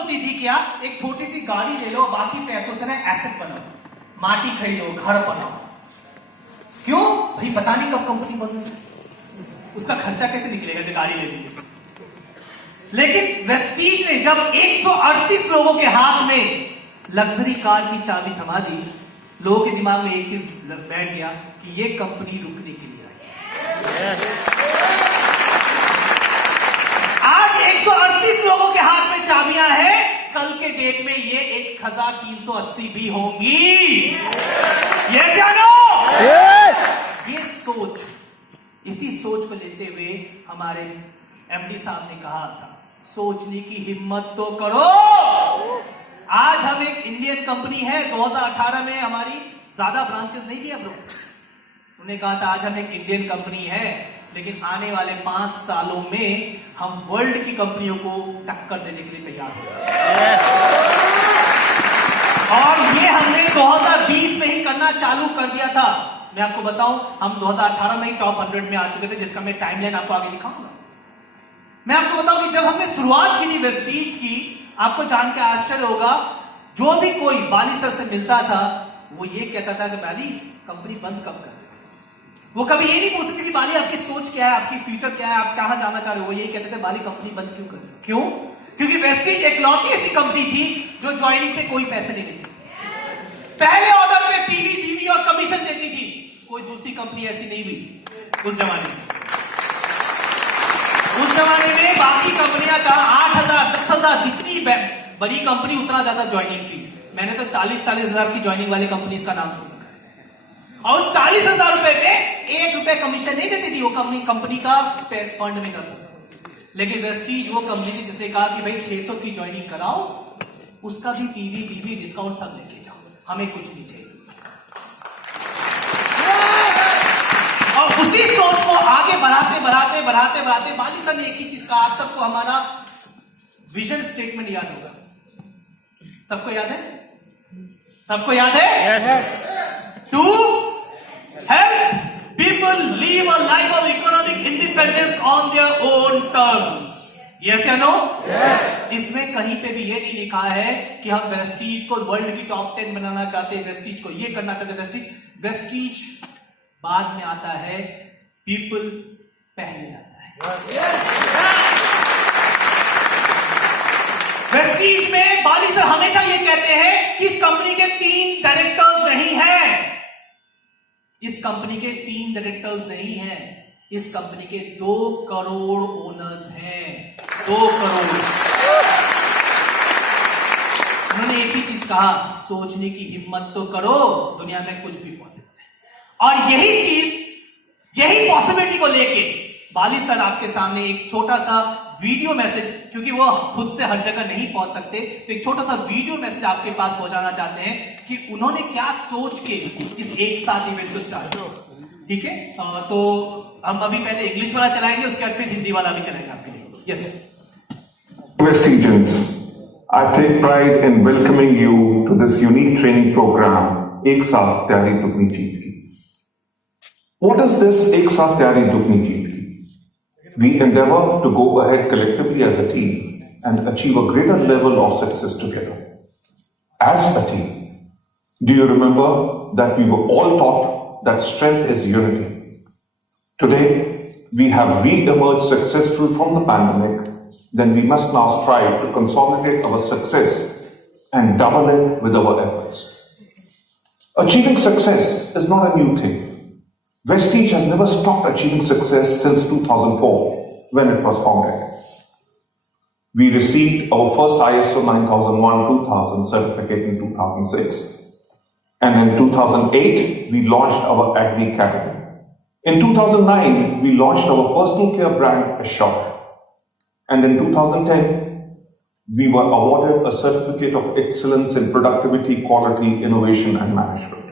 होती थी क्या, एक छोटी सी गाड़ी ले लो, बाकी पैसों से ना एसेट बनाओ, माटी खरीदो, घर बनाओ। क्यों भाई, पता नहीं कब कंपनी बंद हो, उसका खर्चा कैसे निकलेगा जो गाड़ी ले लेंगे। लेकिन वेस्टीज ने जब 138 लोगों के हाथ में लग्जरी कार की चाबी थमा दी, लोगों के दिमाग में एक चीज बैठ गया कि ये कंपनी रुकने के लिए आई। आज 138 लोगों के हाथ में चाबियां हैं, कल के डेट में ये 1380 भी होंगी। ये जानो, ये सोच, इसी सोच को लेते हुए हमारे एमडी साहब ने कहा था, सोचने की हिम्मत तो करो। आज हम एक इंडियन कंपनी है, 2018 में हमारी ज्यादा ब्रांचेस नहीं थी। उन्होंने कहा था आज हम एक इंडियन कंपनी है, लेकिन आने वाले 5 सालों में हम वर्ल्ड की कंपनियों को टक्कर देने के लिए तैयार हो। और ये हमने 2020 में ही करना चालू कर दिया था। मैं आपको बताऊं, हम 2018 में ही टॉप 100 में आ चुके थे, जिसका मैं टाइमलाइन आपको आगे दिखाऊंगा। मैं आपको बताऊं कि जब हमने शुरुआत की थी वेस्टीज की, आपको जान के आश्चर्य होगा, जो भी कोई बाली सर से मिलता था वो ये कहता था कि बाली कंपनी बंद कब कर। वो कभी ये नहीं पूछते थे कि बाली आपकी सोच क्या है, आपकी फ्यूचर क्या है, आप कहां जाना चाह रहे हो। वो यही कहते थे बाली कंपनी बंद क्यों कर। क्यों? क्योंकि वेस्टीज एकलौती ऐसी कंपनी थी जो ज्वाइनिंग पे कोई पैसे नहीं देती, पहले ऑर्डर पे पीवी बीवी और कमीशन देती थी। कोई दूसरी कंपनी ऐसी नहीं हुई उस जमाने में। उस जमाने में बाकी कंपनियां जहां 8,000 10,000 जितनी बड़ी कंपनी उतना ज्यादा ज्वाइनिंग फी। मैंने तो 40-40 हजार की ज्वाइनिंग वाली कंपनीज का नाम सुन रखा है। और उस 40,000 रुपए पे 1 रुपए कमीशन नहीं देती थी, वो कंपनी का फंड में करता था। लेकिन वेस्टीज वो कंपनी थी जिसने कहा कि भाई 600 की ज्वाइनिंग कराओ, उसका भी पीवी बीवी डिस्काउंट सब लेके जाओ, हमें कुछ नहीं चाहिए। और उसी सोच को आगे बढ़ाते बाली सर ने एक ही चीज कहा। आप सबको हमारा विजन स्टेटमेंट याद होगा, सबको याद है? सबको याद है? To help people live a life of economic independence on their own terms. Yes या नो? इसमें कहीं पे भी ये नहीं लिखा है कि हम वेस्टीज को वर्ल्ड की टॉप 10 बनाना चाहते हैं, वेस्टीज को ये करना चाहते हैं। वेस्टीज बाद में आता है, पीपल पहले आता है। वेस्टीज में बाली सर हमेशा ये कहते हैं कि इस कंपनी के 3 डायरेक्टर्स नहीं हैं। इस कंपनी के 3 डायरेक्टर्स नहीं हैं, इस कंपनी के 2 करोड़ ओनर्स हैं। 2 करोड़। उन्होंने एक ही चीज कहा, सोचने की हिम्मत तो करो, दुनिया में कुछ भी पॉसिबल है। और यही चीज, यही पॉसिबिलिटी को लेके बाली सर आपके सामने एक छोटा सा वीडियो मैसेज, क्योंकि वो खुद से हर जगह नहीं पहुंच सकते, तो एक छोटा सा वीडियो मैसेज आपके पास पहुंचाना चाहते हैं कि उन्होंने क्या सोच के इस एक साथ इवेंट को स्टार्ट किया। ठीक है, तो हम अभी पहले इंग्लिश वाला चलाएंगे, उसके बाद फिर हिंदी वाला भी चलाएंगे आपके लिए। Yes. Vestigians, I take pride in welcoming you to this unique training program, एक साथ तैयारी दुगनी जीत की। What is this एक साथ तैयारी दुगनी जीत की? We endeavor to go ahead collectively as a team and achieve a greater level of success together. As a team, do you remember that we were all taught that strength is unity? Today, we have re-emerged successful from the pandemic, then we must now strive to consolidate our success and double it with our efforts. Achieving success is not a new thing. Vestige has never stopped achieving success since 2004 when it was founded. We received our first ISO 9001-2000 certificate in 2006. And in 2008, we launched our Agri category. In 2009, we launched our personal care brand Assure. And in 2010, we were awarded a certificate of excellence in productivity, quality, innovation, and management.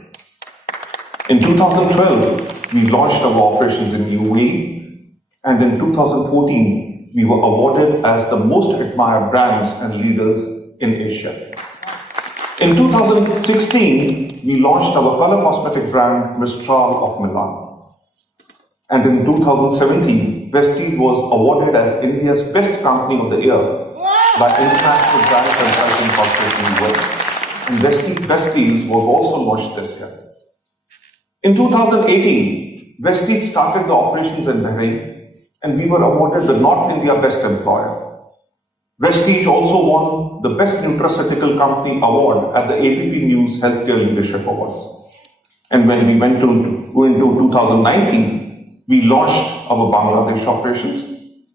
In 2012, we launched our operations in UAE, and in 2014, we were awarded as the most admired brands and leaders in Asia. In 2016, we launched our color cosmetic brand Mistral of Milan. And in 2017, Vestige was awarded as India's Best Company of the Year by International Brand Consulting Corporation US, and Vestige was also launched this year. In 2018, Vestige started the operations in Bahrain, and we were awarded the North India Best Employer. Vestige also won the Best Nutraceutical Company Award at the ABP News Healthcare Leadership Awards. And when we went into 2019, we launched our Bangladesh operations.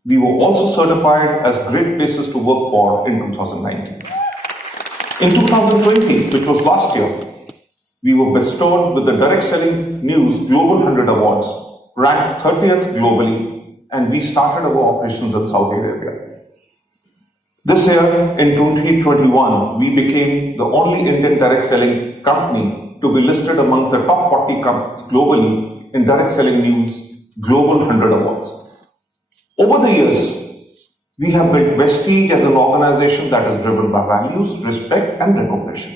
We were also certified as Great Places to Work for in 2019. In 2020, which was last year, we were bestowed with the Direct Selling News Global 100 Awards, ranked 30th globally, and we started our operations in Saudi Arabia. This year, in 2021, we became the only Indian direct selling company to be listed amongst the top 40 companies globally in Direct Selling News Global 100 Awards. Over the years, we have built Vestige as an organization that is driven by values, respect, and recognition.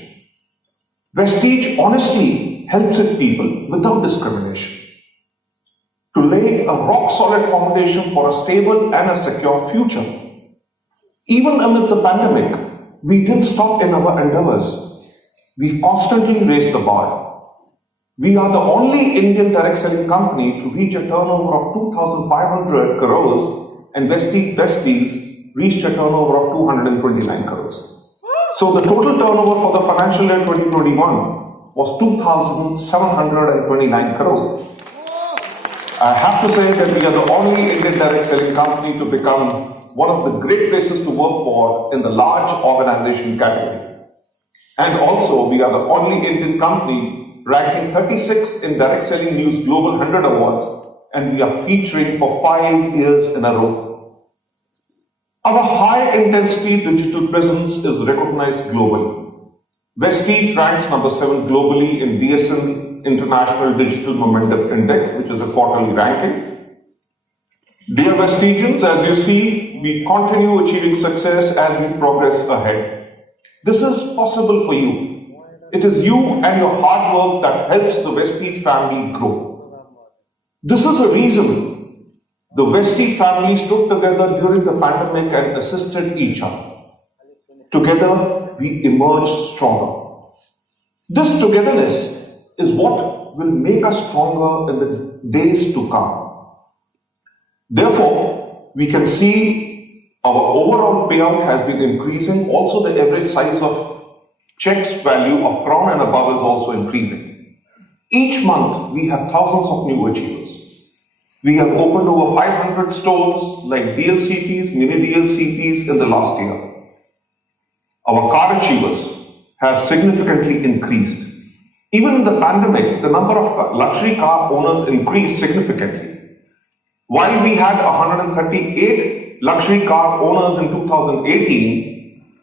Vestige honestly helps its people without discrimination to lay a rock-solid foundation for a stable and a secure future. Even amid the pandemic, we didn't stop in our endeavors. We constantly raised the bar. We are the only Indian direct selling company to reach a turnover of 2,500 crores, and Vestige reached a turnover of 229 crores. So the total turnover for the financial year 2021 was 2,729 crores. I have to say that we are the only Indian direct selling company to become one of the Great Places to Work for in the large organization category. And also, we are the only Indian company ranking 36 in Direct Selling News Global 100 Awards, and we are featuring for 5 years in a row. Our high-intensity digital presence is recognized globally. Vestige ranks number 7 globally in DSN International Digital Momentum Index, which is a quarterly ranking. Dear Vestigians, as you see, we continue achieving success as we progress ahead. This is possible for you. It is you and your hard work that helps the Vestige family grow. This is the reason the Vestige family stood together during the pandemic and assisted each other. Together, we emerged stronger. This togetherness is what will make us stronger in the days to come. Therefore, we can see our overall payout has been increasing. Also, the average size of checks value of crown and above is also increasing. Each month, we have thousands of new achievers. We have opened over 500 stores like DLCPs, mini DLCPs in the last year. Our car achievers have significantly increased. Even in the pandemic, the number of luxury car owners increased significantly. While we had 138 luxury car owners in 2018,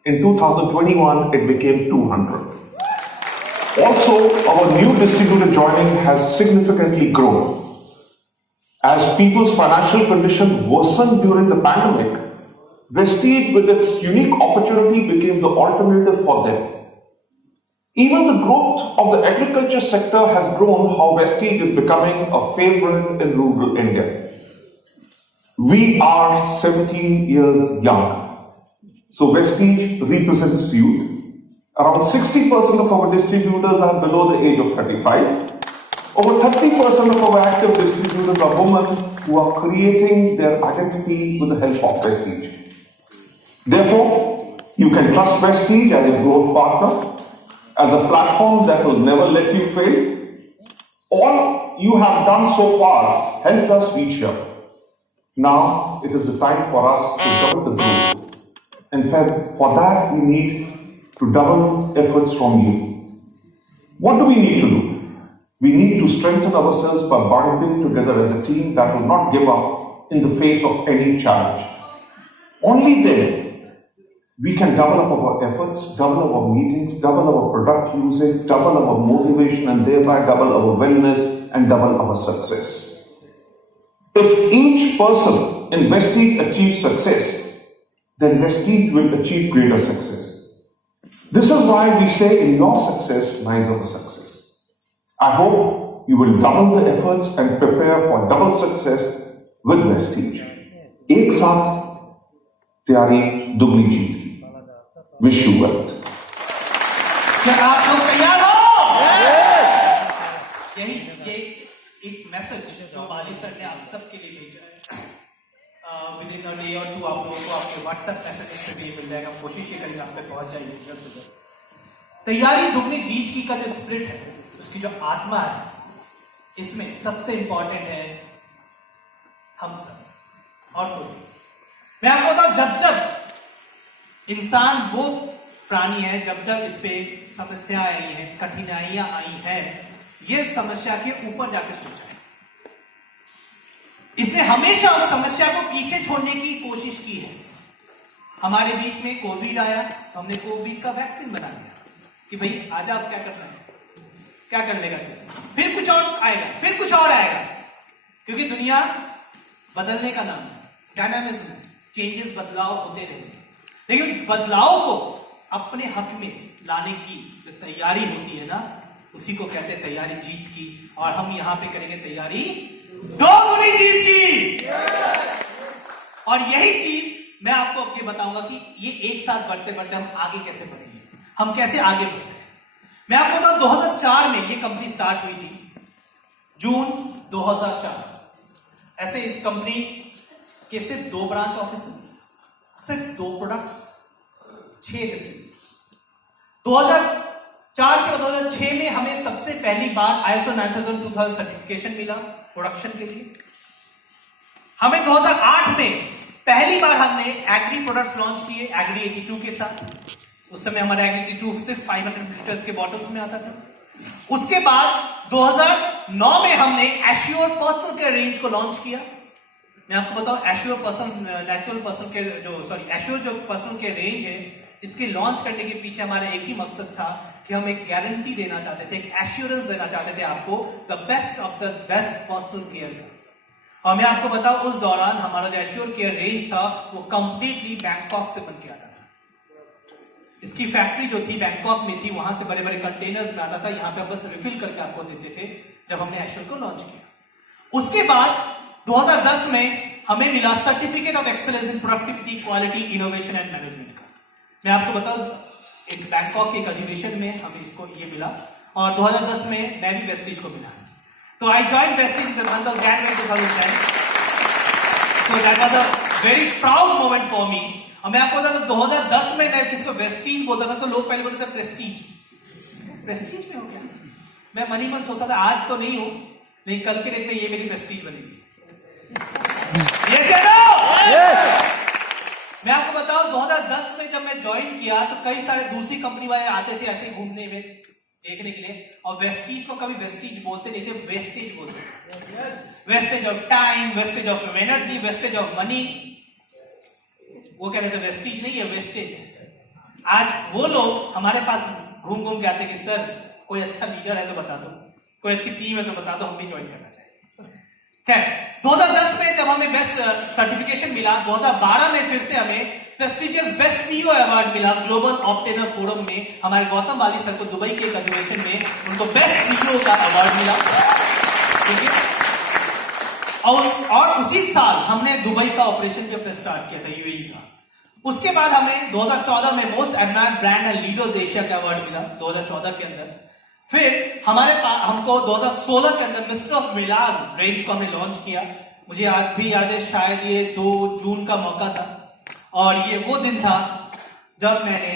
in 2021 it became 200. Also, our new distributor joining has significantly grown. As people's financial condition worsened during the pandemic, Vestige with its unique opportunity became the alternative for them. Even the growth of the agriculture sector has grown how Vestige is becoming a favorite in rural India. We are 17 years young, so Vestige represents youth. Around 60% of our distributors are below the age of 35. Over 30% of our active distributors are women who are creating their identity with the help of Vestige. Therefore, you can trust Vestige as a growth partner, as a platform that will never let you fail. All you have done so far helped us reach here. Now it is the time for us to double the growth. And for that, we need to double efforts from you. What do we need to do? We need to strengthen ourselves by bonding together as a team that will not give up in the face of any challenge. Only then we can develop our efforts, double our meetings, double our product usage, double our motivation, and thereby double our wellness and double our success. If each person in Vestige achieves success, then Vestige will achieve greater success. This is why we say in your success lies our success. I hope you will double the efforts and prepare for double success with Vestige. एक साथ तैयारी दुगनी जीत की. Wish you well. क्या आप लोग तैयार हो? ये एक मैसेज जो बाली सर ने आप सबके लिए भेजा है, विद इन अ डे और 2 आप लोगों को आपके व्हाट्सएप मैसेजेस पे भी मिल जाएगा। हम कोशिश ये करेंगे आप तक पहुंच जाएगी जल्द से जल्द। तैयारी दुगनी जीत की का जो स्पिरिट है, उसकी जो आत्मा है, इसमें सबसे इंपॉर्टेंट है हम सब और कोई। मैं आपको बताऊं, जब इंसान वो प्राणी है, जब इस पे समस्या आई है, कठिनाइयां आई है, ये समस्या के ऊपर जाके सोचा है। इसने हमेशा उस समस्या को पीछे छोड़ने की कोशिश की है। हमारे बीच में कोविड आया, तो हमने कोविड का वैक्सीन बना दिया कि भाई आज आप क्या करना है, क्या कर लेगा, फिर कुछ और आएगा, फिर कुछ और आएगा, क्योंकि दुनिया बदलने का नाम है, डायनामिज्म, चेंजेस, बदलाव होते रहेंगे। लेकिन बदलाव को अपने हक में लाने की जो तैयारी होती है ना, उसी को कहते हैं तैयारी जीत की। और हम यहां पे करेंगे तैयारी दोगुनी जीत की। और यही चीज मैं आपको अब ये बताऊंगा कि ये एक साथ बढ़ते बढ़ते हम आगे कैसे बढ़ेंगे, हम कैसे आगे बढ़े। मैं आपको बताऊं, 2004 में ये कंपनी स्टार्ट हुई थी, जून 2004। ऐसे इस कंपनी के सिर्फ 2 ब्रांच ऑफिसेस, सिर्फ 2 प्रोडक्ट्स, 6 डिस्ट्रीब्यूटर्स। 2004 के बाद 2006 में हमें सबसे पहली बार ISO 9000 सर्टिफिकेशन मिला प्रोडक्शन के लिए। हमें 2008 में पहली बार हमने एग्री प्रोडक्ट्स लॉन्च किए एग्री 82 के साथ। उस समय हमारा एग्री 82 सिर्फ 500 लीटर्स के बॉटल्स में आता था। उसके बाद 2009 में हमने एश्योर पर्सनल केयर रेंज को लॉन्च किया। मैं आपको बताऊं, एश्योर जो पर्सनल केयर रेंज है, इसके लॉन्च करने के पीछे हमारा एक ही मकसद था कि हम एक गारंटी देना चाहते थे, एक एश्योरेंस देना चाहते थे आपको, the best of the best personal care का। और मैं आपको बताऊं, उस दौरान हमारा जो एश्योर केयर रेंज था वो कंप्लीटली बैंकॉक से बन के आता था। इसकी फैक्ट्री जो थी बैंकॉक में थी, वहां से बड़े बड़े कंटेनर्स में आता था, यहां पे बस रिफिल करके आपको देते थे जब हमने एश्योर को लॉन्च किया। उसके बाद 2010 में हमें मिला certificate of excellence in productivity, quality, innovation and management का। मैं आपको बताऊं, एक बैंकॉक के एक अधिवेशन में हमें इसको ये मिला, और 2010 में मैं भी वेस्टीज को मिला। तो I join Vestige in the month of January 2010। So that was a very proud moment for me. और मैं आपको बताऊं, 2010 में मैं किसी को वेस्टीज बोलता था तो लोग पहले बोलते थे प्रेस्टीज। प्रेस्टीज में हो क्या? मैं मनी मन सोचता था आज तो नहीं हूं, लेकिन कल के डेट में ये मेरी प्रेस्टीज बनेगी। मैं आपको बताऊं, 2010 में जब मैं ज्वाइन किया तो कई सारे दूसरी कंपनी वाले आते थे ऐसे घूमने में, देखने के लिए, और वेस्टीज को कभी वेस्टीज बोलते नहीं थे, वेस्टेज बोलते थे। Wastage of time, wastage of energy, wastage of money. वो कहते थे वेस्टीज नहीं है, वेस्टेज है। आज वो लोग हमारे पास घूम घूम के आते कि सर कोई अच्छा लीडर है तो बता दो, कोई अच्छी टीम है तो बता दो, हम भी ज्वाइन करना चाहिए। 2010 में जब हमें बेस्ट सर्टिफिकेशन मिला, 2012 में फिर से हमें प्रेस्टिजियस बेस्ट सीईओ अवार्ड मिला ग्लोबल ऑप्टेनर फोरम में। हमारे गौतम बाली सर को दुबई के एक अधिवेशन में उनको बेस्ट सीईओ का अवार्ड मिला, ठीक है। और उसी साल हमने दुबई का ऑपरेशन भी अपने स्टार्ट किया था, यूएई का। उसके बाद हमें 2014 में most admired brand and leaders Asia का अवार्ड मिला 2014 के अंदर। फिर हमारे पास हमको 2016 के अंदर मिस्टर ऑफ मिलान रेंज को हमने लॉन्च किया। मुझे आज भी याद है, शायद ये 2 जून का मौका था, और ये वो दिन था जब मैंने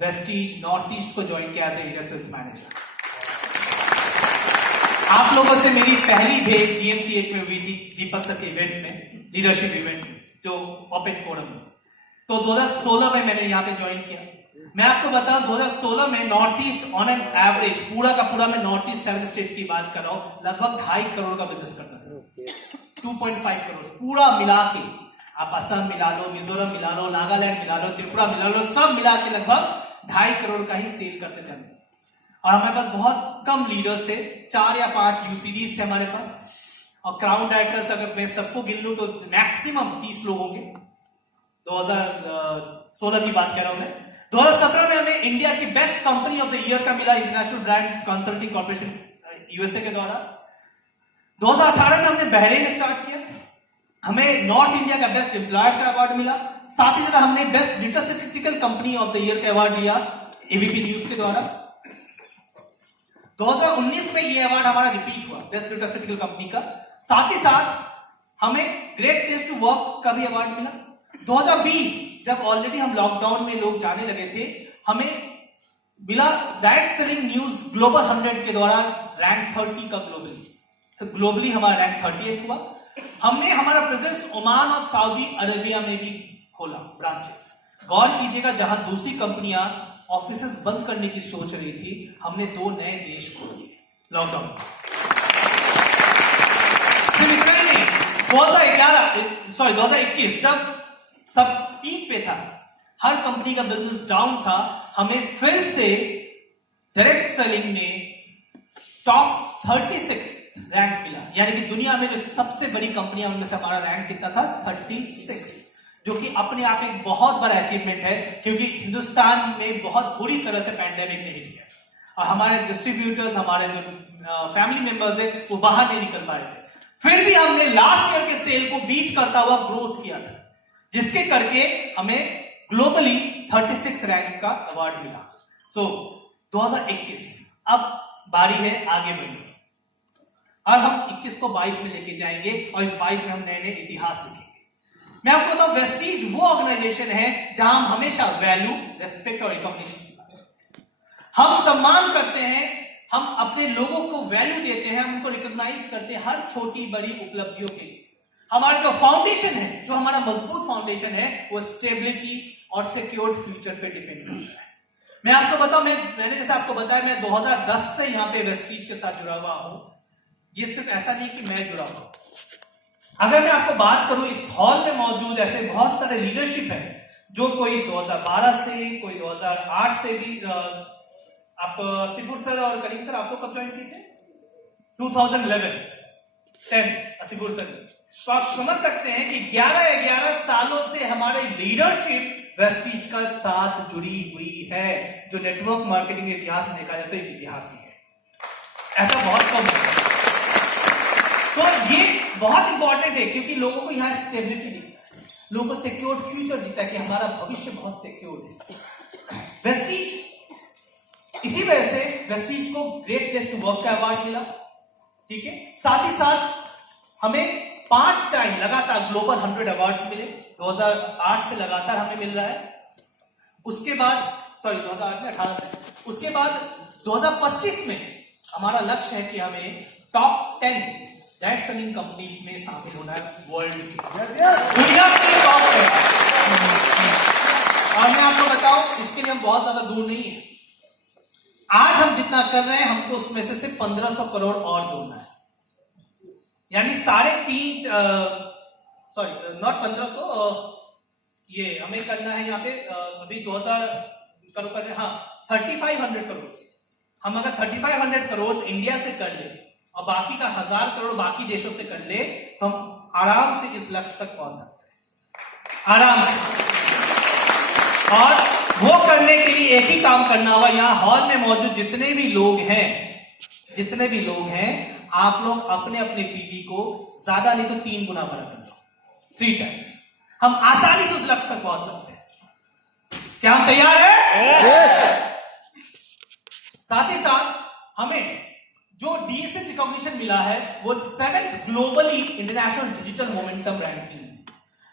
वेस्टीज नॉर्थ ईस्ट को ज्वाइन किया एज ए सेल्स मैनेजर। आप लोगों से मेरी पहली भेंट GMCH में हुई थी, दीपक सर के इवेंट में, लीडरशिप इवेंट जो ओपन फोरम में। तो 2016 में मैंने यहां पे ज्वाइन किया। मैं आपको बताऊं, 2016 में north east on an average, पूरा का पूरा मैं नॉर्थ ईस्ट 7 स्टेट्स की बात कर रहा हूं, लगभग 2.5 करोड़ का बिजनेस करता था। 2.5 करोड़ पूरा मिला के, आप असम मिला लो, मिजोरम मिला लो, नागालैंड मिला लो, त्रिपुरा मिला लो, सब मिला के लगभग 2.5 करोड़ का ही सेल करते थे हम सब। और हमारे पास बहुत कम लीडर्स थे, 4 या 5 UCDs थे हमारे पास, और क्राउन डायरेक्टर्स अगर मैं सबको गिन लूं तो मैक्सिमम 30 लोग होंगे। 2016 की बात कर रहा हूं मैं। 2017 में हमें इंडिया की best company of the year का मिला international brand consulting corporation USA के द्वारा। 2018 में हमने बहरीन स्टार्ट किया, हमें नॉर्थ इंडिया का बेस्ट एम्प्लॉयर का अवार्ड मिला, साथ ही साथ हमने best nutraceutical company of the year का अवार्ड लिया एबीपी न्यूज के द्वारा। 2019 में ये अवार्ड हमारा रिपीट हुआ बेस्ट न्यूट्रास्यूटिकल कंपनी का। साथ ही साथ हमें ग्रेट प्लेस टू वर्क का भी अवार्ड मिला। 2020 जब ऑलरेडी हम लॉकडाउन में लोग जाने लगे थे, हमें मिला डायरेक्ट सेलिंग न्यूज ग्लोबल 100 के द्वारा रैंक 30 का ग्लोबली, तो ग्लोबली हमारा रैंक 38 हुआ। हमने हमारा प्रेजेंस ओमान और सऊदी अरेबिया में भी खोला ब्रांचेस। गौर कीजिएगा, जहां दूसरी कंपनियां ऑफिसेस बंद करने की सोच रही थी, हमने 2 नए देश खोल दिए लॉकडाउन। सिर्फ इतना ही नहीं, 2021 जब सब पीक पे था, हर कंपनी का बिजनेस डाउन था, हमें फिर से डायरेक्ट सेलिंग में टॉप 36 रैंक मिला। यानी कि दुनिया में जो सबसे बड़ी कंपनियां उनमें से हमारा रैंक कितना था 36, जो कि अपने आप एक बहुत बड़ा अचीवमेंट है, क्योंकि हिंदुस्तान में बहुत बुरी तरह से पैंडेमिक ने हिट किया और हमारे डिस्ट्रीब्यूटर्स, हमारे जो फैमिली मेंबर्स है, वो बाहर नहीं निकल पा रहे थे। फिर भी हमने लास्ट ईयर के सेल को बीट करता हुआ ग्रोथ किया था, जिसके करके हमें ग्लोबली 36 रैंक का अवार्ड मिला। 2021 अब बारी है आगे बढ़ने की, और हम 21 को 22 में लेके जाएंगे और इस 22 में हम नए नए इतिहास लिखेंगे। मैं आपको बताऊं, वेस्टीज वो ऑर्गेनाइजेशन है जहां हम हमेशा वैल्यू, रेस्पेक्ट और रिकॉग्निशन की बात करते हैं। हम सम्मान करते हैं, हम अपने लोगों को वैल्यू देते हैं, हम उनको रिकॉग्नाइज करते हैं हर छोटी बड़ी उपलब्धियों के लिए। हमारा जो फाउंडेशन है, जो हमारा मजबूत फाउंडेशन है, वो स्टेबिलिटी और सिक्योर्ड फ्यूचर पे डिपेंड करता है। मैं आपको बताऊं, मैंने जैसे आपको बताया, मैं 2010 से यहां पे वेस्टीज के साथ जुड़ा हुआ हूं। ये सिर्फ ऐसा नहीं कि मैं जुड़ा हुआ। अगर मैं आपको बात करूं, इस हॉल में मौजूद ऐसे बहुत सारे लीडरशिप है, जो कोई 2012 से, कोई 2008 से भी। आप सिफुर सर और करीम सर आपको कब ज्वाइन किए थे? 2011, 10 सिफुर सर। तो आप समझ सकते हैं कि 11 सालों से हमारे लीडरशिप वेस्टीज का साथ जुड़ी हुई है, जो नेटवर्क मार्केटिंग के इतिहास में देखा जाए तो एक इतिहास ही है, ऐसा बहुत कम है। तो ये बहुत इंपॉर्टेंट है, क्योंकि लोगों को यहां स्टेबिलिटी दिखता है, लोगों को सिक्योर्ड फ्यूचर दिखता है कि हमारा भविष्य बहुत सिक्योर है। वेस्टीज, इसी वजह से वेस्टीज को ग्रेट प्लेस टू वर्क का अवार्ड मिला, ठीक है। साथ ही साथ हमें 5 टाइम लगातार ग्लोबल 100 अवार्ड्स मिले, 2008 से लगातार हमें मिल रहा है। उसके बाद 2008 में 18 से, उसके बाद 2025 में हमारा लक्ष्य है कि हमें टॉप 10 डायरेक्ट सेलिंग कंपनीज में शामिल होना है वर्ल्ड की, दुनिया के टॉप 10। और मैं आपको बताऊं, इसके लिए हम बहुत ज्यादा दूर नहीं है। आज हम जितना कर रहे हैं, हमको उसमें से सिर्फ 1500 करोड़ और जोड़ना है, यानी 3.5 नॉट 1500, ये हमें करना है यहाँ पे अभी 2000 करोड़ कर रहे हैं, हाँ 3500 करोड़। हम अगर 3500 करोड़ इंडिया से कर ले और बाकी का 1000 करोड़ बाकी देशों से कर ले, तो हम आराम से इस लक्ष्य तक पहुंच सकते हैं, आराम से। और वो करने के लिए एक ही काम करना होगा। यहां हॉल में मौजूद जितने भी लोग हैं, आप लोग अपने अपने पीवी को ज्यादा नहीं तो 3 गुना बड़ा करना, 3 टाइम्स। हम आसानी से उस लक्ष्य तक पहुंच सकते हैं। क्या हम तैयार हैं? साथ ही साथ हमें जो डीएसएन रिकॉग्निशन मिला है, वो 7th globally international digital momentum ranking.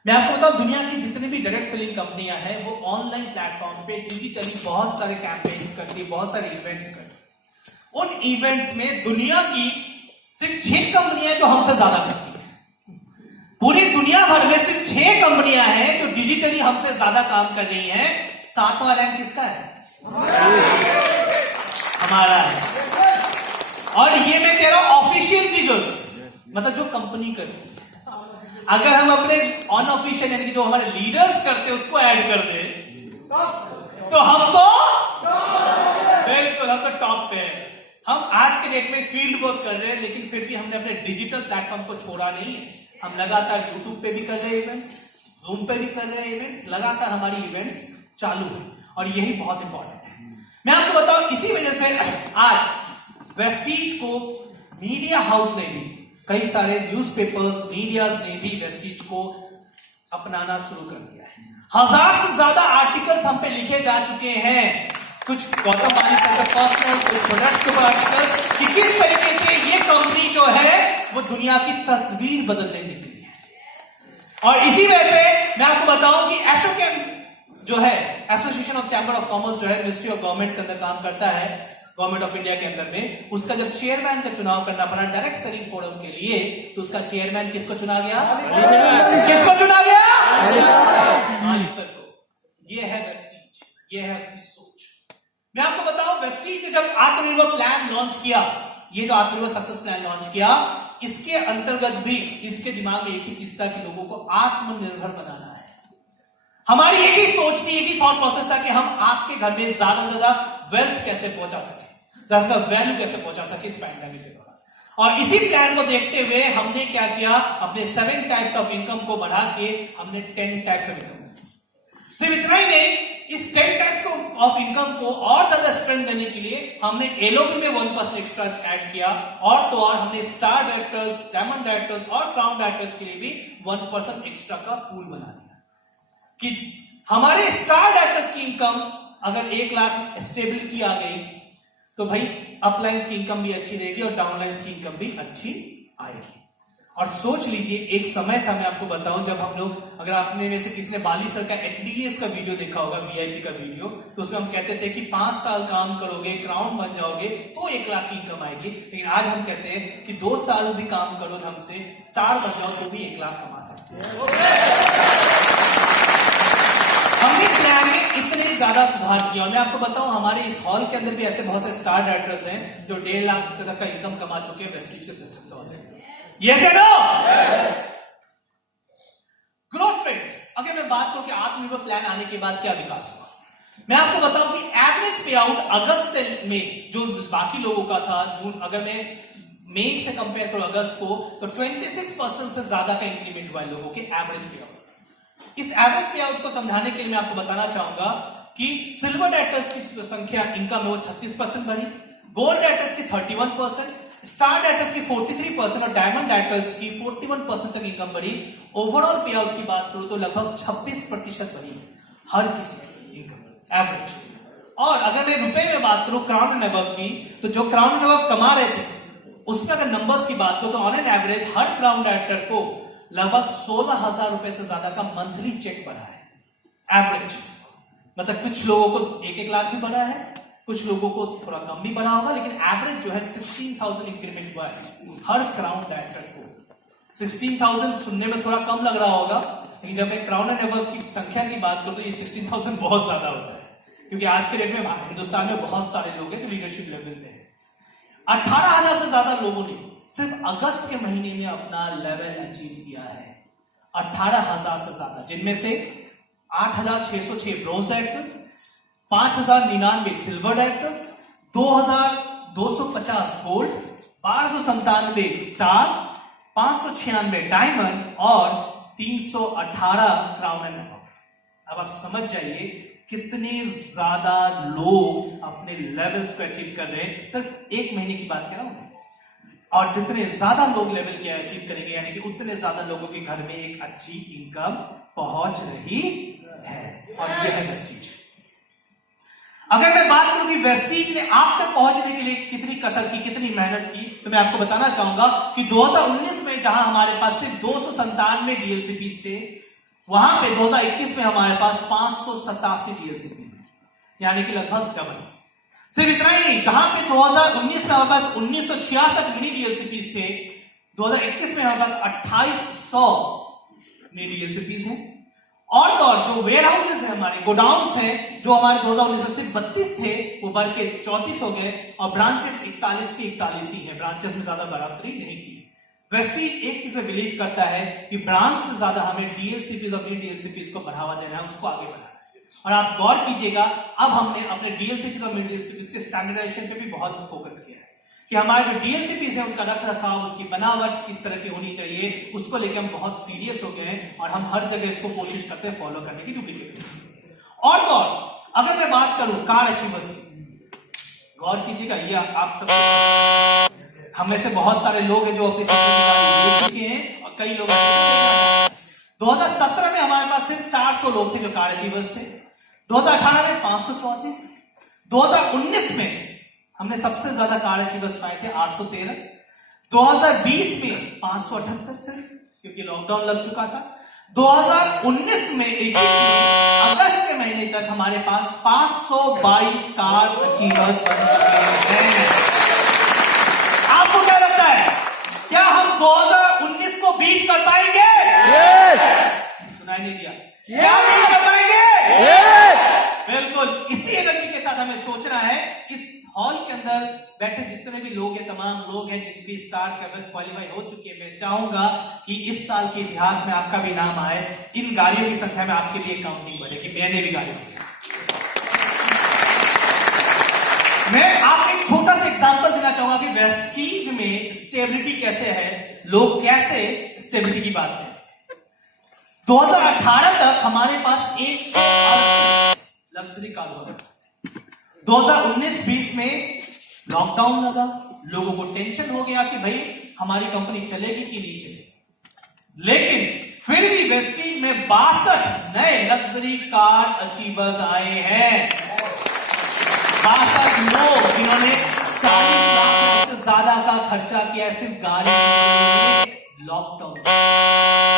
मैं आपको बताऊं, दुनिया की जितनी भी डायरेक्ट सेलिंग कंपनियां हैं, वो ऑनलाइन प्लेटफॉर्म पे डिजिटली बहुत सारे कैंपेन्स करती है, बहुत सारे इवेंट्स करती है। उन इवेंट्स में दुनिया की सिर्फ 6 कंपनियां जो हमसे ज्यादा करती है। पूरी दुनिया भर में सिर्फ 6 कंपनियां हैं जो डिजिटली हमसे ज्यादा काम कर रही हैं। 7वां रैंक किसका है? हमारा है। और ये मैं कह रहा हूं ऑफिशियल फिगर्स, मतलब जो कंपनी करती है। अगर हम अपने अनऑफिशियल यानी कि जो हमारे लीडर्स करते हैं उसको ऐड कर दे, तो हम तो बिल्कुल, हम तो टॉप पे हैं। हम आज के डेट में फील्ड वर्क कर रहे हैं, लेकिन फिर भी हमने अपने डिजिटल प्लेटफॉर्म को छोड़ा नहीं है। हम लगातार यूट्यूब पे भी कर रहे हैं इवेंट्स, जूम पे भी कर रहे हैं इवेंट्स, लगातार हमारी इवेंट्स चालू है, और यही बहुत इंपॉर्टेंट है। मैं आपको बताऊं, इसी वजह से आज वेस्टीज को मीडिया हाउस ने भी कई सारे न्यूज़पेपर्स, मीडियाज ने भी वेस्टीज को अपनाना शुरू कर दिया है। 1000 से ज्यादा आर्टिकल्स हम पे लिखे जा चुके हैं, कुछ गौतम अडानी सर के पर्सनल, कुछ प्रोडक्ट्स के ऊपर आर्टिकल्स, कि किस तरीके से ये कंपनी जो है वो दुनिया की तस्वीर बदलने निकली है। और इसी वजह से मैं आपको बताऊं कि एसोचैम जो है, association of chamber of commerce जो है मिनिस्ट्री ऑफ गवर्नमेंट के अंदर काम करता है, गवर्नमेंट ऑफ इंडिया के अंदर में, उसका जब चेयरमैन का चुनाव करना पड़ा डायरेक्ट सेलिंग फोरम के लिए, तो उसका चेयरमैन किसको चुना गया? किसको चुना गया? माली सर को। ये है वेस्टीज, ये है उसकी सोच। मैं आपको बताऊं, वेस्टीज जब आत्मनिर्भर प्लान लॉन्च किया, ये जो आत्मनिर्भर सक्सेस प्लान लॉन्च किया, इसके अंतर्गत भी इनके दिमाग में एक ही चीज था कि लोगों को आत्मनिर्भर बनाना है। हमारी एक ही सोच थी, एक ही थॉट प्रोसेस था कि हम आपके घर में ज्यादा से ज्यादा वेल्थ कैसे पहुंचा सके, ज्यादा वैल्यू कैसे पहुंचा सके इस पैंडेमिक के दौरान। और इसी प्लान को देखते हुए हमने क्या किया, अपने 7 टाइप्स ऑफ इनकम को बढ़ा के हमने 10 टाइप्स ऑफ इनकम। सिर्फ इतना ही नहीं, इस 10 टाइप्स ऑफ इनकम को और ज्यादा स्ट्रेंथ देने के लिए हमने एलओपी में 1% एक्स्ट्रा ऐड किया, और तो और हमने स्टार डायरेक्टर्स, डायमंड डायरेक्टर्स और क्राउन डायरेक्टर्स के लिए भी 1% एक्स्ट्रा का पूल बना दिया कि हमारे स्टार डायरेक्टर्स की इनकम अगर 1 लाख स्टेबिलिटी आ गई तो भाई अपलाइंस की इनकम भी अच्छी रहेगी और डाउनलाइंस की इनकम भी अच्छी आएगी। और सोच लीजिए, एक समय था, मैं आपको बताऊं, जब हम लोग, अगर आपने में से किसी ने बाली सर का एनडीएस का वीडियो देखा होगा, वीआईपी का वीडियो, तो उसमें हम कहते थे कि 5 साल काम करोगे, क्राउन बन जाओगे तो 1 लाख की इनकम आएगी। लेकिन आज हम कहते हैं कि 2 साल भी काम करो हमसे, स्टार बन जाओ तो भी 1 लाख कमा सकते हैं। हमने प्लान में इतने ज्यादा सुधार किया, और मैं आपको बताऊं, हमारे इस हॉल के अंदर भी ऐसे बहुत से स्टार डायरेक्टर्स हैं जो 1.5 लाख तक का इनकम कमा चुके हैं वेस्टीज के सिस्टम से ऑलरेडी। यस या नो? ग्रोथ रेट, अगर मैं बात करूं कि आत्मनिर्भर प्लान आने के बाद क्या विकास हुआ, मैं आपको बताऊं कि एवरेज पे आउट अगस्त से में जो बाकी लोगों का था, जून, अगर मैं मई से कंपेयर करूं अगस्त को, तो 26% से ज्यादा का इंक्रीमेंट हुआ है लोगों के एवरेज पे आउट। इस एवरेज पे आउट को समझाने के लिए मैं आपको बताना चाहूंगा कि सिल्वर डायरेक्टर्स की संख्या इनकम है वो 36% बढ़ी, गोल्ड डायरेक्टर्स की 31%, स्टार डायरेक्टर्स की 43% और डायमंड डायरेक्टर्स की 41% तक इनकम बढ़ी। ओवरऑल पे आउट की बात करूं तो लगभग 26% बढ़ी हर किसी की इनकम एवरेज। और अगर मैं रुपए में बात करूं क्राउन एंड अबव की, तो जो क्राउन एंड अबव कमा रहे थे उसमें अगर नंबर्स की बात करूं तो on an average her crown director को लगभग 16,000 रुपए से ज्यादा का मंथली चेक बढ़ा है एवरेज। मतलब कुछ लोगों को 1-1 लाख भी बढ़ा है, कुछ लोगों को थोड़ा कम भी बढ़ा होगा, लेकिन एवरेज जो है 16,000 इंक्रीमेंट हुआ है हर क्राउन डायरेक्टर को। 16,000 सुनने में थोड़ा कम लग रहा होगा, लेकिन जब मैं क्राउन एंड अबव की संख्या की बात करूं तो ये 16,000 बहुत ज्यादा होता है, क्योंकि आज के डेट में हिंदुस्तान में बहुत सारे लोग हैं जो लीडरशिप लेवल पे है। 18,000 से ज्यादा लोगों ने सिर्फ अगस्त के महीने में अपना लेवल अचीव किया है, 18,000 से ज्यादा, जिनमें से 8,606 bronze directors, 5,099 silver directors, 2,250 gold, 1297 star, 596 diamond और 318 क्राउन एंड अबव। अब आप समझ जाइए कितने ज्यादा लोग अपने लेवल्स को अचीव कर रहे हैं, सिर्फ 1 महीने की बात कर रहा हूं। और जितने ज्यादा लोग लेवल के अचीव करेंगे, यानी कि उतने ज्यादा लोगों के घर में एक अच्छी इनकम पहुंच रही है, और यह है वेस्टीज। अगर मैं बात करूं कि वेस्टीज ने आप तक पहुंचने के लिए कितनी कसर की, कितनी मेहनत की, तो मैं आपको बताना चाहूंगा कि 2019 में जहां हमारे पास सिर्फ 297 डीएलसीपीज थे, वहां पे 2021 में हमारे पास 587 डीएलसीपीज है, यानी कि लगभग डबल। सिर्फ इतना ही नहीं, जहां पे 2019 में हमारे पास 1966 मिनी डीएलसीपीज थे, 2021 में हमारे पास 2800 मिनी डीएलसीपीज हैं। और तो और जो वेयर हाउसेस है, हमारे गोडाउन्स हैं, जो हमारे 2019 में सिर्फ 32 थे, वो बढ़ के 34 हो गए, और ब्रांचेस 41 के 41 ही है, ब्रांचेस में ज्यादा बढ़ोतरी नहीं की। वेस्टीज एक चीज में बिलीव करता है कि ब्रांच से ज्यादा हमें डीएलसीपीज और मिनी डीएलसीपीज को बढ़ावा देना है, उसको आगे बढ़ाना है। और आप गौर कीजिएगा, अब हमने अपने डीएलसीपीज और मिनी डीएलसीपीज के स्टैंडर्डाइजेशन पे भी बहुत फोकस किया है कि हमारे जो डीएलसीपीज है उनका रख रखाव, उसकी बनावट किस तरह की होनी चाहिए, उसको लेकर हम बहुत सीरियस हो गए हैं, और हम हर जगह इसको कोशिश करते हैं फॉलो करने की, डुप्लीकेट। और तो और अगर मैं बात करूं कार अचीवर्स की, गौर कीजिएगा, ये आप सब हम में से बहुत सारे लोग हैं जो अपनी सपने की गाड़ी ले चुके हैं और कई लोग 2017 में हमारे पास सिर्फ 400 लोग थे जो कार अचीवर्स थे। 2018 में 534, 2019 में हमने सबसे ज्यादा कार अचीवर्स पाए थे 813, 2020 में 578 सिर्फ, क्योंकि लॉकडाउन लग चुका था। 2019 में 21 में अगस्त के महीने तक हमारे पास 522 कार अचीवर्स बन चुके हैं। आपको क्या लगता है, क्या हम 2019 को बीट कर पाएंगे? सुनाई नहीं दिया। क्या बीट कर पाएंगे? बिल्कुल। इसी एनर्जी के साथ हमें सोचना है। इस हॉल के अंदर बैठे जितने भी लोग हैं, तमाम लोग हैं जिनकी स्टार क्वालिफाई हो चुके हैं, मैं चाहूंगा कि इस साल के इतिहास में आपका भी नाम आए। इन गाड़ियों की संख्या में आपके लिए काउंटिंग बढ़े कि मैंने भी गाड़ी दी। मैं आपको एक छोटा सा एग्जांपल देना चाहूंगा कि वेस्टीज में स्टेबिलिटी कैसे है, लोग कैसे स्टेबिलिटी की बात करें। 2018 तक हमारे पास 138 लग्जरी कार हुआ। 2019-20 में लॉकडाउन लगा, लोगों को टेंशन हो गया कि भाई हमारी कंपनी चलेगी कि नहीं चलेगी, लेकिन फिर भी वेस्टीज में 62 नए लग्जरी कार अचीवर्स आए हैं। 62 लोग जिन्होंने 40 लाख से ज्यादा का खर्चा किया सिर्फ गाड़ी के लिए लॉकडाउन।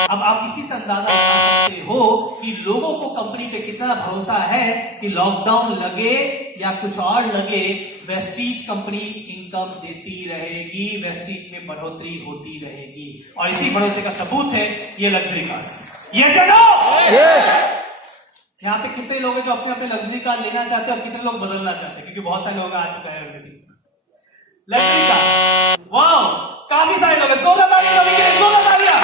अब आप इसी से अंदाजा लगा सकते हो कि लोगों को कंपनी पे कितना भरोसा है कि लॉकडाउन लगे या कुछ और लगे, वेस्टीज कंपनी इनकम देती रहेगी, वेस्टीज में बढ़ोतरी होती रहेगी। और इसी भरोसे का सबूत है ये लग्जरी कार्स। यस या नो? यहां पे कितने लोग हैं जो अपने अपने लग्जरी कार लेना चाहते हैं और कितने लोग बदलना चाहते हैं? क्योंकि बहुत सारे लोग आ चुका है लग्जरी कार। वाह, काफी सारे लोग हैं। जोरदार तालियां, जोरदार तालियां।